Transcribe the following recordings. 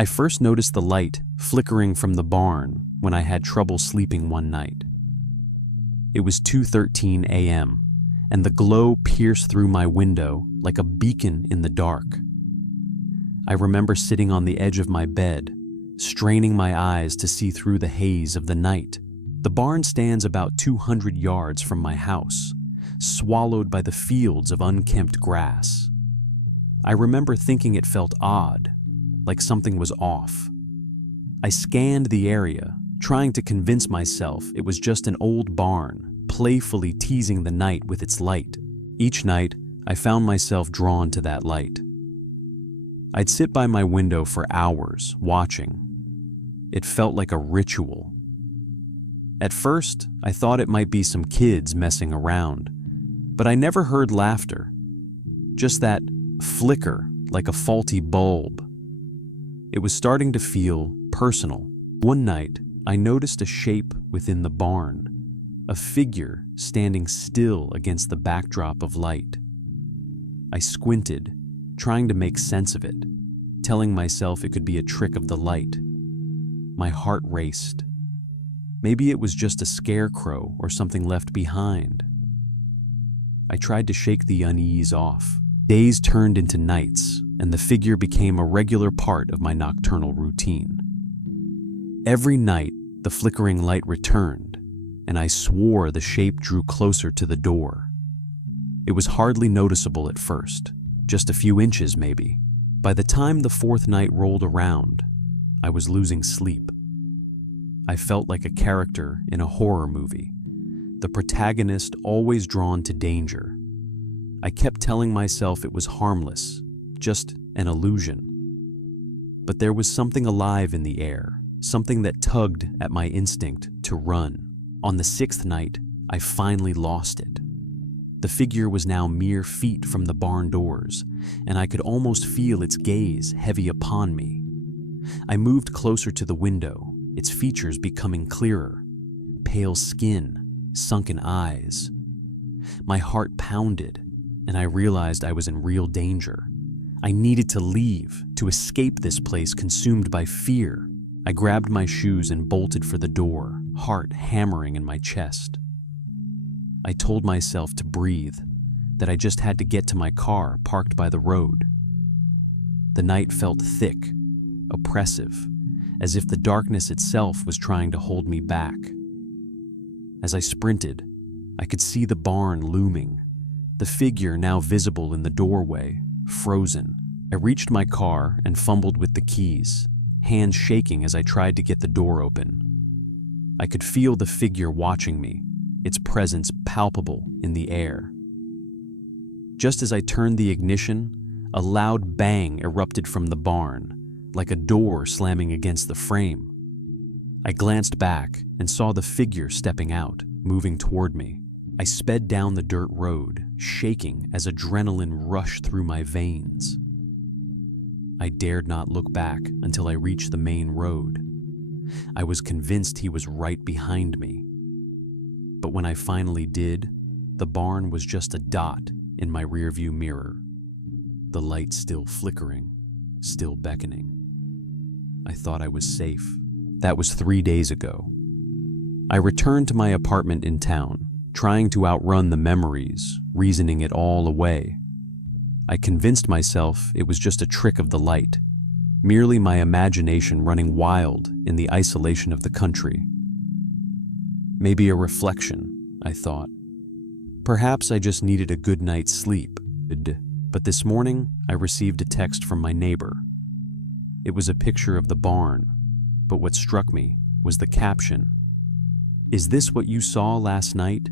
I first noticed the light flickering from the barn when I had trouble sleeping one night. It was 2:13 a.m., and the glow pierced through my window like a beacon in the dark. I remember sitting on the edge of my bed, straining my eyes to see through the haze of the night. The barn stands about 200 yards from my house, swallowed by the fields of unkempt grass. I remember thinking it felt odd, like something was off. I scanned the area, trying to convince myself it was just an old barn, playfully teasing the night with its light. Each night, I found myself drawn to that light. I'd sit by my window for hours, watching. It felt like a ritual. At first, I thought it might be some kids messing around, but I never heard laughter. Just that flicker like a faulty bulb. It was starting to feel personal. One night, I noticed a shape within the barn, a figure standing still against the backdrop of light. I squinted, trying to make sense of it, telling myself it could be a trick of the light. My heart raced. Maybe it was just a scarecrow or something left behind. I tried to shake the unease off. Days turned into nights, and the figure became a regular part of my nocturnal routine. Every night, the flickering light returned, and I swore the shape drew closer to the door. It was hardly noticeable at first, just a few inches maybe. By the time the fourth night rolled around, I was losing sleep. I felt like a character in a horror movie, the protagonist always drawn to danger. I kept telling myself it was harmless, just an illusion. But there was something alive in the air, something that tugged at my instinct to run. On the sixth night, I finally lost it. The figure was now mere feet from the barn doors, and I could almost feel its gaze heavy upon me. I moved closer to the window, its features becoming clearer. Pale skin, sunken eyes. My heart pounded, and I realized I was in real danger. I needed to leave, to escape this place consumed by fear. I grabbed my shoes and bolted for the door, heart hammering in my chest. I told myself to breathe, that I just had to get to my car parked by the road. The night felt thick, oppressive, as if the darkness itself was trying to hold me back. As I sprinted, I could see the barn looming, the figure now visible in the doorway, frozen. I reached my car and fumbled with the keys, hands shaking as I tried to get the door open. I could feel the figure watching me, its presence palpable in the air. Just as I turned the ignition, a loud bang erupted from the barn, like a door slamming against the frame. I glanced back and saw the figure stepping out, moving toward me. I sped down the dirt road, shaking as adrenaline rushed through my veins. I dared not look back until I reached the main road. I was convinced he was right behind me. But when I finally did, the barn was just a dot in my rearview mirror. The light still flickering, still beckoning. I thought I was safe. That was 3 days ago. I returned to my apartment in town, trying to outrun the memories, reasoning it all away. I convinced myself it was just a trick of the light, merely my imagination running wild in the isolation of the country. Maybe a reflection, I thought. Perhaps I just needed a good night's sleep. But this morning, I received a text from my neighbor. It was a picture of the barn, but what struck me was the caption. "Is this what you saw last night?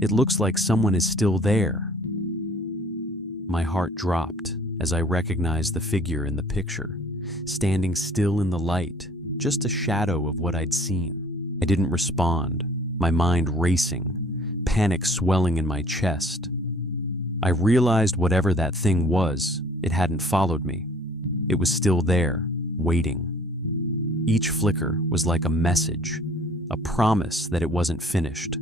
It looks like someone is still there." My heart dropped as I recognized the figure in the picture, standing still in the light, just a shadow of what I'd seen. I didn't respond, my mind racing, panic swelling in my chest. I realized whatever that thing was, it hadn't followed me. It was still there, waiting. Each flicker was like a message, a promise that it wasn't finished.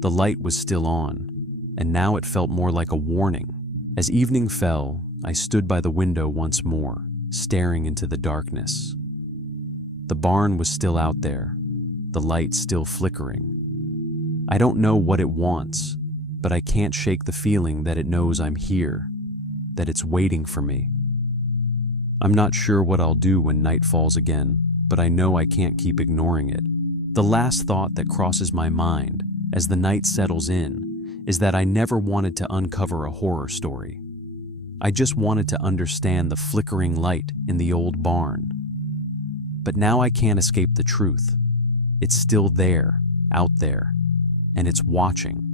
The light was still on, and now it felt more like a warning. As evening fell, I stood by the window once more, staring into the darkness. The barn was still out there, the light still flickering. I don't know what it wants, but I can't shake the feeling that it knows I'm here, that it's waiting for me. I'm not sure what I'll do when night falls again, but I know I can't keep ignoring it. The last thought that crosses my mind as the night settles in is that I never wanted to uncover a horror story. I just wanted to understand the flickering light in the old barn. But now I can't escape the truth. It's still there, out there, and it's watching.